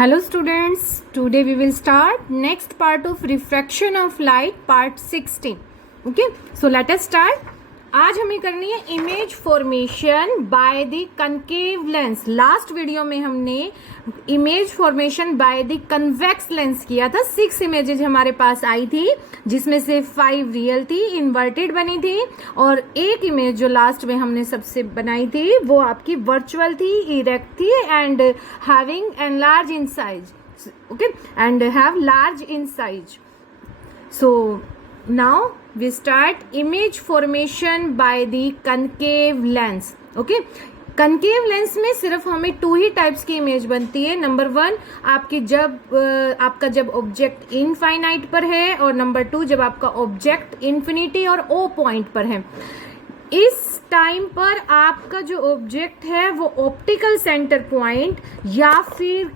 Hello students, today we will start next part of refraction of light part 16. Okay, so let us start. आज हमें करनी है image formation by the concave lens. Last video में हमने image formation by the convex lens किया था. 6 images हमारे पास आई थी जिसमें से 5 रियल थी, इन्वर्टेड बनी थी और एक इमेज जो लास्ट में हमने सबसे बनाई थी वो आपकी वर्चुअल थी, इरेक्ट थी and having and large in size. Okay, and have large in size. So now we start image formation by the concave lens. okay, concave lens में सिर्फ हमें 2 ही टाइप्स की इमेज बनती है. नंबर 1 आपकी आपका जब ऑब्जेक्ट इनफाइनाइट पर है और नंबर 2 जब आपका ऑब्जेक्ट इन्फिनिटी और ओ पॉइंट पर है. इस टाइम पर आपका जो ऑब्जेक्ट है वो ऑप्टिकल सेंटर पॉइंट या फिर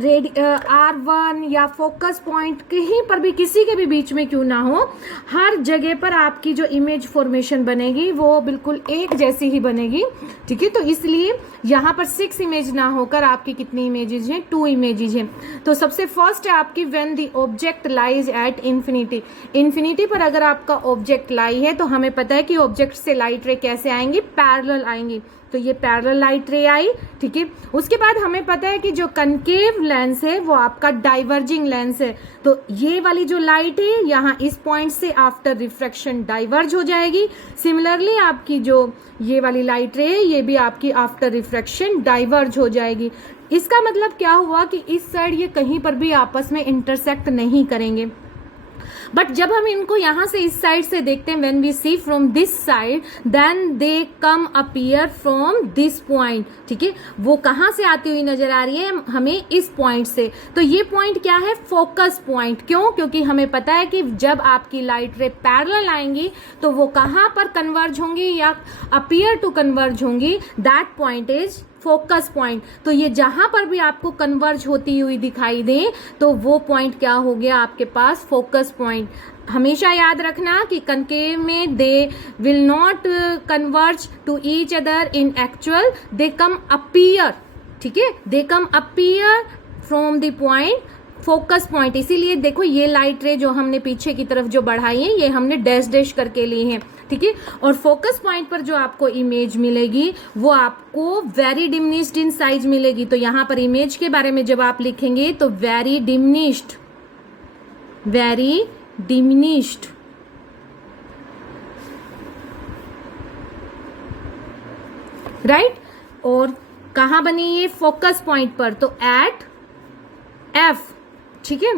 R1 या फोकस पॉइंट कहीं पर भी किसी के भी बीच में क्यों ना हो, हर जगह पर आपकी जो इमेज फॉर्मेशन बनेगी वो बिल्कुल एक जैसी ही बनेगी. ठीक है, तो इसलिए यहाँ पर 6 इमेज ना होकर आपकी कितनी इमेजेज हैं? 2 इमेजेज हैं. तो सबसे फर्स्ट है आपकी when the object lies at infinity. Infinity पर अगर आपका ऑब्जेक्ट लाई है तो हमें पता है कि ऑब्जेक्ट से लाइट रे कैसे आएंगी? पैरेलल आएंगी. तो ये पैरेलल लाइट रे आई. ठीक है, उसके बाद हमें पता है कि जो कनकेव लेंस है वो आपका डाइवर्जिंग लेंस है. तो ये वाली जो लाइट है यहाँ इस पॉइंट से आफ्टर रिफ्रैक्शन डाइवर्ज हो जाएगी. सिमिलरली आपकी जो ये वाली लाइट रे है ये भी आपकी आफ्टर रिफ्रैक्शन डाइवर्ज हो जाएगी. इसका मतलब क्या हुआ कि इस साइड ये कहीं पर भी आपस में इंटरसेक्ट नहीं करेंगे. बट जब हम इनको यहाँ से इस साइड से देखते हैं, when we see from this side then they come appear from this point. ठीक है, वो कहाँ से आती हुई नजर आ रही है? हमें इस पॉइंट से. तो ये पॉइंट क्या है? Focus point. क्यों? क्योंकि हमें पता है कि जब आपकी लाइट रे पैरेलल आएंगी तो वो कहाँ पर कन्वर्ज होंगी या अपीयर टू कन्वर्ज होंगी? That point is focus point. तो ये जहां पर भी आपको कन्वर्ज होती हुई दिखाई दे तो वो पॉइंट क्या हो गया आपके पास? Focus point. हमेशा याद रखना कि कनकेव में they will not converge to each other in actual, they come appear. ठीक है, they come appear from the point focus point. इसीलिए देखो ये लाइट रे जो हमने पीछे की तरफ जो बढ़ाई है ये हमने डैश डैश करके ली है. ठीक है, और फोकस पॉइंट पर जो आपको इमेज मिलेगी वो आपको वेरी डिमिनिश्ड इन साइज मिलेगी. तो यहां पर इमेज के बारे में जब आप लिखेंगे तो वेरी डिमिनिश्ड राइट. और कहां बनी ये? फोकस पॉइंट पर. तो एट F. ठीक है,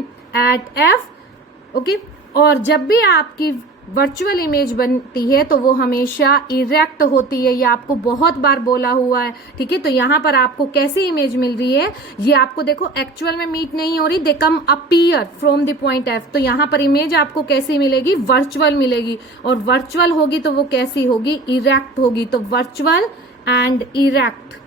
एट F. ओके, और जब भी आपकी वर्चुअल इमेज बनती है तो वो हमेशा इरेक्ट होती है. ये आपको बहुत बार बोला हुआ है. ठीक है, तो यहाँ पर आपको कैसी इमेज मिल रही है? ये आपको देखो एक्चुअल में मीट नहीं हो रही. They come appear from the point F. तो यहाँ पर इमेज आपको कैसी मिलेगी? वर्चुअल मिलेगी. और वर्चुअल होगी तो वो कैसी होगी? इरेक्ट होगी. तो वर्चुअल एंड इरेक्ट.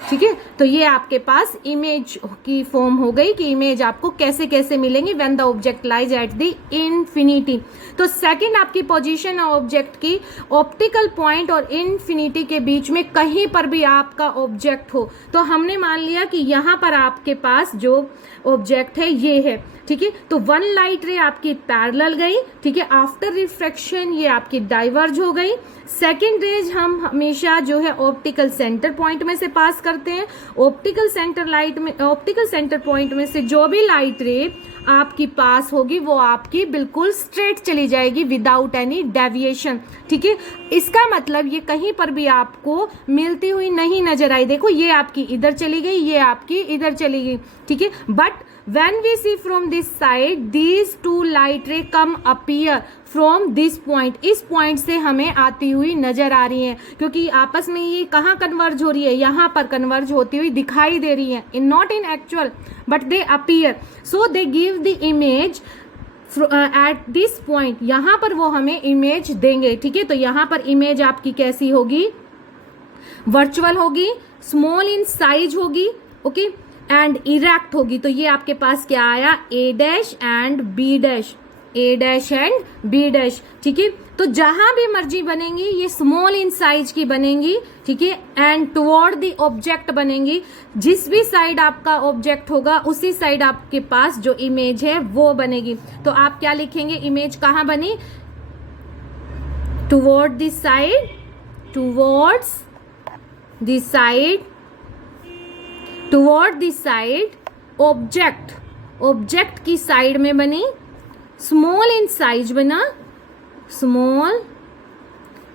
ठीक है, तो ये आपके पास इमेज की फॉर्म हो गई कि इमेज आपको कैसे कैसे मिलेंगी when the object lies at the infinity. तो सेकंड आपकी पोजीशन है ऑब्जेक्ट की ऑप्टिकल पॉइंट और इन्फिनिटी के बीच में कहीं पर भी आपका ऑब्जेक्ट हो. तो हमने मान लिया कि यहाँ पर आपके पास जो ऑब्जेक्ट है ये है. ठीक है, तो 1 लाइट रे आपकी पैरेलल गई. ठीक है, आफ्टर रिफ्रैक्शन ये आपकी डाइवर्ज हो गई. सेकेंड रेज हम हमेशा जो है ऑप्टिकल सेंटर पॉइंट में से पास करते हैं. ऑप्टिकल सेंटर पॉइंट में से जो भी लाइट रे आपकी पास होगी वो आपकी बिल्कुल स्ट्रेट चली जाएगी विदाउट एनी डेविएशन. ठीक है, इसका मतलब ये कहीं पर भी आपको मिलती हुई नहीं नजर आई. देखो ये आपकी इधर चली गई, ये आपकी इधर चली गई. ठीक है, but when we see from this side these two light ray come appear from this point. इस पॉइंट से हमें आती हुई नजर आ रही है क्योंकि आपस में ये कहाँ कन्वर्ज हो रही है? यहाँ पर कन्वर्ज होती हुई दिखाई दे रही है. Not in actual but they appear. So they give the image at this point. यहाँ पर वो हमें इमेज देंगे. ठीक है, तो यहाँ पर इमेज आपकी कैसी होगी? वर्चुअल होगी, स्मॉल इन साइज होगी. ओके, एंड इरेक्ट होगी. तो ये आपके पास क्या आया? A dash and B dash. A dash and B dash, ठीक है। तो जहां भी मर्जी बनेंगी ये स्मॉल इन साइज की बनेंगी, ठीक है, एंड टुवर्ड द ऑब्जेक्ट बनेंगी। जिस भी साइड आपका ऑब्जेक्ट होगा उसी साइड आपके पास जो इमेज है वो बनेगी। तो आप क्या लिखेंगे, इमेज कहाँ बनी, toward the side, towards the side, toward the side object, object की साइड में बनी, स्मॉल इन साइज बना, स्मॉल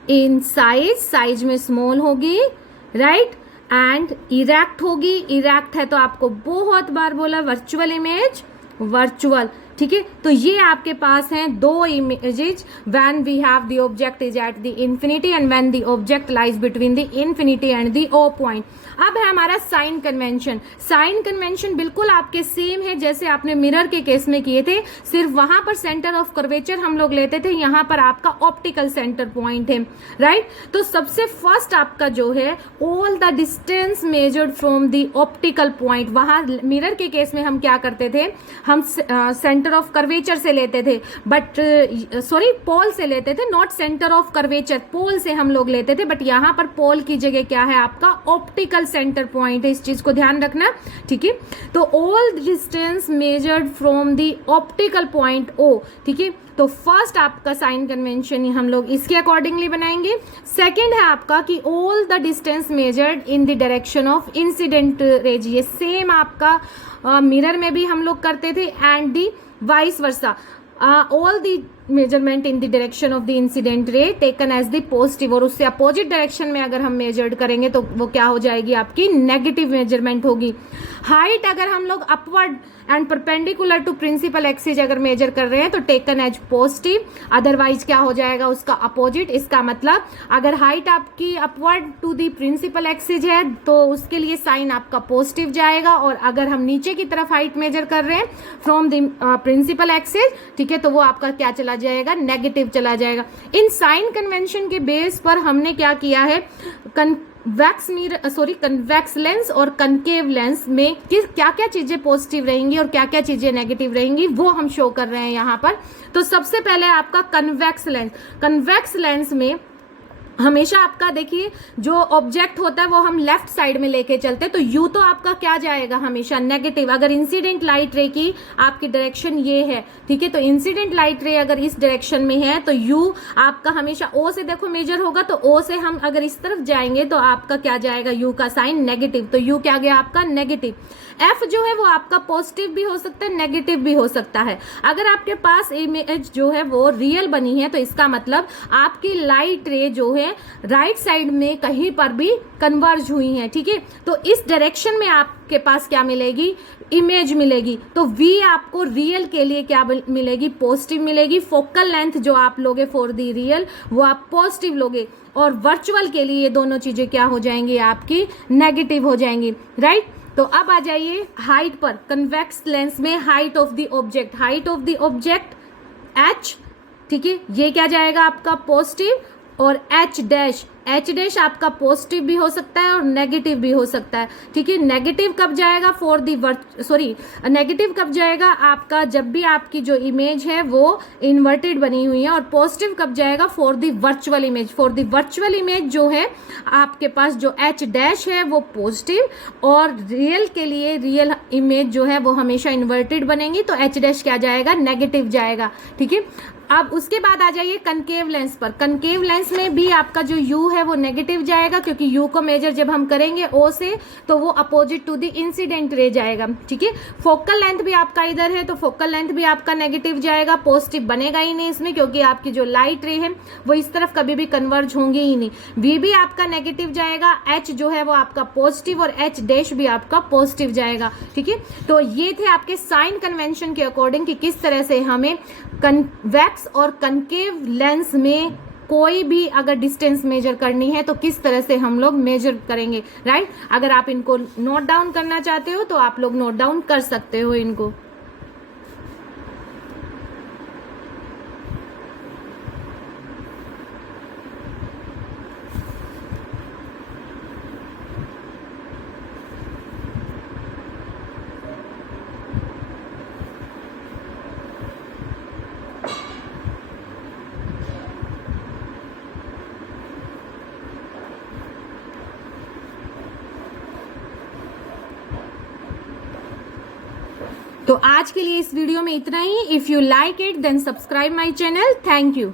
इन साइज, साइज में स्मॉल होगी, राइट, एंड इरेक्ट होगी। इरेक्ट है तो आपको बहुत बार बोला वर्चुअल इमेज, वर्चुअल, ठीक है। तो ये आपके पास हैं दो images, when we have the object is at the infinity and when the object lies between the infinity and the O point. अब है हमारा साइन कन्वेंशन। साइन कन्वेंशन बिल्कुल आपके सेम है जैसे आपने मिरर के केस में किए थे, सिर्फ वहां पर सेंटर ऑफ कर्वेचर हम लोग लेते थे, यहाँ पर आपका ऑप्टिकल सेंटर पॉइंट है, राइट। तो सबसे फर्स्ट आपका जो है all the distance measured from the optical point, वहां मिरर के केस में हम क्या करते थे, हम सेंटर ऑफ कर्वेचर से लेते थे, बट सॉरी पोल से लेते थे, नॉट सेंटर ऑफ कर्वेचर, पोल से हम लोग लेते थे, बट यहाँ पर पोल की जगह क्या है आपका ऑप्टिकल सेंटर पॉइंट है, इस चीज को ध्यान रखना, ठीक है। तो all distance measured from the optical point O, ठीक है। तो फर्स्ट आपका साइन कन्वेंशन हम लोग इसके अकॉर्डिंगली बनाएंगे। सेकंड है आपका कि all the distance measured in the direction of incident rays, ये सेम आपका मिरर में भी हम लोग करते थे, and the vice versa, all the measurement in the direction of the incident ray taken as the positive, और उससे अपोजिट डायरेक्शन में अगर हम मेजर्ड करेंगे तो वो क्या हो जाएगी, आपकी नेगेटिव मेजरमेंट होगी। हाइट अगर हम लोग upward and perpendicular to principal axis अगर मेजर कर रहे हैं तो टेकन एज पॉजिटिव, अदरवाइज क्या हो जाएगा उसका अपोजिट। इसका मतलब अगर हाइट आपकी upward to the principal axis है तो उसके लिए साइन आपका पॉजिटिव जाएगा, और अगर हम नीचे की तरफ हाइट मेजर कर रहे हैं फ्रॉम द प्रिंसिपल एक्सिस, ठीक है, तो वो आपका क्या चला जाएगा, नेगेटिव चला जाएगा। इन साइन कन्वेंशन के बेस पर हमने क्या किया है, कन्वेक्स लेंस और कनकेव लेंस में क्या क्या चीजें पॉजिटिव रहेंगी और क्या क्या चीजें नेगेटिव रहेंगी वो हम शो कर रहे हैं यहाँ पर। तो सबसे पहले आपका कन्वेक्स लेंस, कन्वेक्स लेंस में हमेशा आपका देखिए जो ऑब्जेक्ट होता है वो हम लेफ्ट साइड में लेके चलते हैं, तो यू तो आपका क्या जाएगा, हमेशा नेगेटिव। अगर इंसिडेंट लाइट रे की आपकी डायरेक्शन ये है, ठीक है, तो इंसिडेंट लाइट रे अगर इस डायरेक्शन में है तो यू आपका हमेशा ओ से देखो मेजर होगा, तो ओ से हम अगर इस तरफ जाएंगे तो आपका क्या जाएगा, यू का साइन नेगेटिव, तो यू क्या गया आपका नेगेटिव। एफ जो है वो आपका पॉजिटिव भी हो सकता है, नेगेटिव भी हो सकता है। अगर आपके पास इमेज जो है वो रियल बनी है तो इसका मतलब आपकी लाइट रे जो है राइट साइड में कहीं पर भी कन्वर्ज हुई है, ठीक है। तो इस डायरेक्शन में आपके पास क्या मिलेगी, इमेज मिलेगी। तो V आपको रियल के लिए क्या मिलेगी, पॉजिटिव मिलेगी। फोकल लेंथ जो आप लोगे फॉर दी रियल वो आप पॉजिटिव लोगे, और वर्चुअल के लिए ये दोनों चीजें क्या हो जाएंगी, आपकी नेगेटिव हो जाएंगी, राइट। तो अब आ जाइए हाइट पर। कन्वेक्स लेंस में height of the object, height of the object h, ठीक है, ये क्या जाएगा आपका पॉजिटिव, और h डैश, एच डैश आपका पॉजिटिव भी हो सकता है और नेगेटिव भी हो सकता है, ठीक है। नेगेटिव कब जाएगा, फॉर दी नेगेटिव कब जाएगा आपका, जब भी आपकी जो इमेज है वो इन्वर्टेड बनी हुई है, और पॉजिटिव कब जाएगा, for the virtual image. For the virtual image जो है आपके पास जो एच डैश है वो पॉजिटिव, और रियल के लिए रियल इमेज जो है वो हमेशा इन्वर्टेड बनेंगी, तो एच डैश क्या जाएगा, नेगेटिव जाएगा, ठीक है। अब उसके बाद आ जाइए कनकेव लेंस पर। कनकेव लेंस में भी आपका जो U है वो नेगेटिव जाएगा, क्योंकि U को मेजर जब हम करेंगे O से तो वो अपोजिट टू द इंसिडेंट रे जाएगा, ठीक है। फोकल लेंथ भी आपका इधर है तो फोकल लेंथ भी आपका नेगेटिव जाएगा, पॉजिटिव बनेगा ही नहीं इसमें, क्योंकि आपकी जो लाइट रे है वो इस तरफ कभी भी कन्वर्ज होंगे ही नहीं। V भी आपका नेगेटिव जाएगा, H जो है वो आपका पॉजिटिव, और H डैश भी आपका पॉजिटिव जाएगा, ठीक है। तो ये थे आपके साइन कन्वेंशन के अकॉर्डिंग कि किस तरह से हमें कन्वेक्स और कनकेव लेंस में कोई भी अगर डिस्टेंस मेजर करनी है तो किस तरह से हम लोग मेजर करेंगे, राइट। अगर आप इनको नोट डाउन करना चाहते हो तो आप लोग नोट डाउन कर सकते हो इनको। तो आज के लिए इस वीडियो में इतना ही. If you like it then subscribe my channel. Thank you.